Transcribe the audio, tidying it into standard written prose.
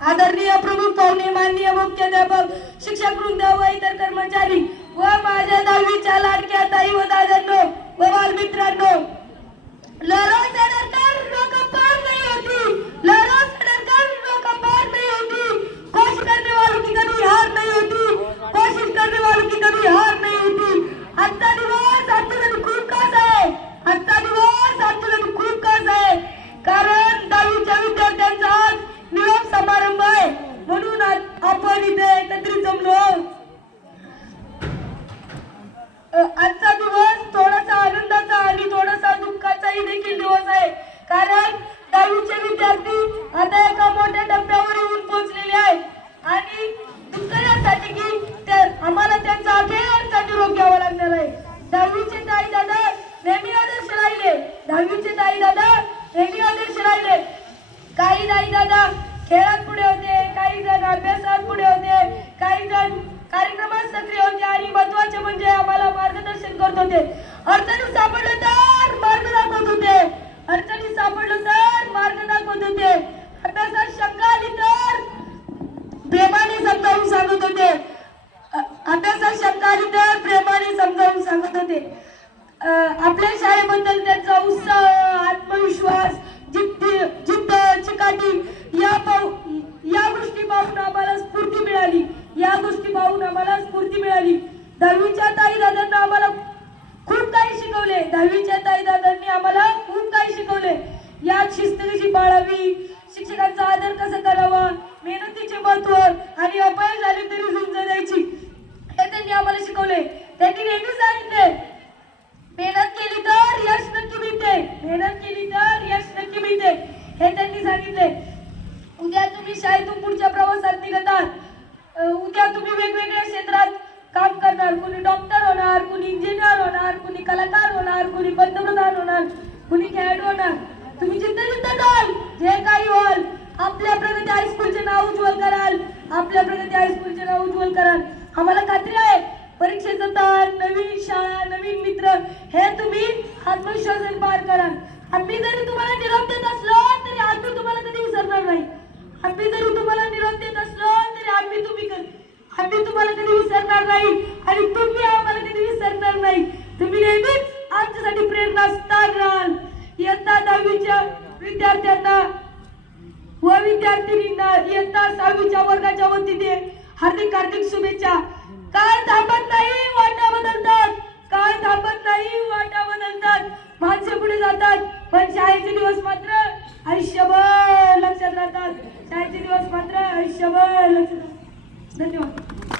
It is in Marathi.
आदरणीय प्रमुख पाहुणे, माननीय मुख्याध्यापक, शिक्षक वृंद व इतर कर्मचारी व माझ्या 10वीच्या लाडक्या ताई व दादांनो व बालमित्रांनो, लहरों से डरकर नौका पार नहीं होती, लहरों से डरकर नौका पार नहीं होती, कोशिश करने वालों की कभी हार नहीं होती, कोशिश करने वालों की कभी हार नहीं होती। आजचा दिवस आमच्यासाठी खूप खास आहे, आजचा दिवस आमच्यासाठी खूप खास आहे, कारण 10वीच्या विद्यार्थ्यांचा आज निरोप समारंभ आहे, म्हणून आपण इथे एकत्रित जमलो आहोत। आजचा दिवस थोडासा आनंदाचा आणि थोडासा दुःखाचाही देखील दिवस आहे, कारण 10वीचे विद्यार्थी आता एका मोठ्या टप्प्यावर येऊन पोहोचलेले आहेत आणि दुःख यासाठी की आम्हाला त्यांचा अखेरचा निरोप घ्यावा लागणार आहे। 10वीचे ताई दादा नेहमी आदर्श राहिले, 10वीचे ताई दादा नेहमी आदर्श राहिले। काही ताई दादा खेळात पुढे होते, काही जण अभ्यासात पुढे होते, काही जण कार्यक्रमात सक्रिय होते आणि महत्त्वाचे म्हणजे आम्हाला मार्गदर्शन करत होते। अडचणी सापडलं तर मार्ग दाखवत होते, अडचणी सापडलं तर मार्ग दाखवत होते, अभ्यासात शंका आली तर प्रेमाने समजावून सांगत होते, अभ्यासात शंका आली तर प्रेमाने समजावून सांगत होते। आपल्या शाळेबद्दल त्यांचा उत्साह, आत्मविश्वास, जिद्द, चिकाटी या गोष्टी पाहून आम्हाला स्फूर्ती मिळाली, या गोष्टी पाहून आम्हाला स्फूर्ती मिळाली। 10वीच्या ताई दादांना आम्हाला खूप काही शिकवले, 10वीच्या ताई दादांनी आम्हाला खूप काही शिकवले। यात शिस्त कशी पाळावी, शिक्षकांचा आदर कसा करावा, मेहनतीचे महत्त्व आणि अपयश आले तरी झुंज द्यायची, हे त्यांनी आम्हाला शिकवले। त्यांनी नेहमी सांगितले, मेहनत केली तर यश नक्की मिळते, मेहनत केली तर यश नक्की मिळते, हे त्यांनी सांगितले। उद्या तुम्ही शाळेतून पुढच्या प्रवासात निघतात, उद्या तुम्ही वेगवेगळ्या क्षेत्रात काम करणार, कुणी डॉक्टर होणार, कुणी इंजिनियर होणार, कुणी कलाकार होणार, कुणी पंतप्रधान होणार, कुणी खेळाडू होणार। तुम्ही जिद्द जाल, जे काही व्हाल, आपल्या प्रगती हायस्कूलचे नाव उज्ज्वल कराल, आपल्या प्रगती हायस्कूलचे नाव उज्ज्वल कराल। आम्हाला खात्री आहे, परीक्षेचं ताण, नवीन शाळा, नवीन मित्र, हे तुम्ही आत्मविश्वासाने पार कराल। आम्ही जरी तुम्हाला निरोप देत असलो तरी आम्ही तुम्हाला कधी विसरणार नाही, आम्ही जरी तुम्हाला निरोप देत असलो तरी आम्ही तुम्हाला कधी विसरणार नाही आणि तुम्ही आम्हाला कधी विसरणार नाही। तुम्ही नेहमीच आमच्यासाठी प्रेरणास्थान राहाल। इयत्ता 10वीच्या विद्यार्थ्यांना व विद्यार्थिनींना इयत्ता 6वीच्या वर्गाच्या वतीने हार्दिक हार्दिक शुभेच्छा। काळ थांबत नाही, वाटा बदलतात, काळ थांबत नाही, वाटा बदलतात, माणसे पुढे जातात, पण शाळेचे दिवस मात्र आयुष्यभर लक्षात राहतात, शाळेचे दिवस मात्र आयुष्यभर लक्षात राहतात। धन्यवाद।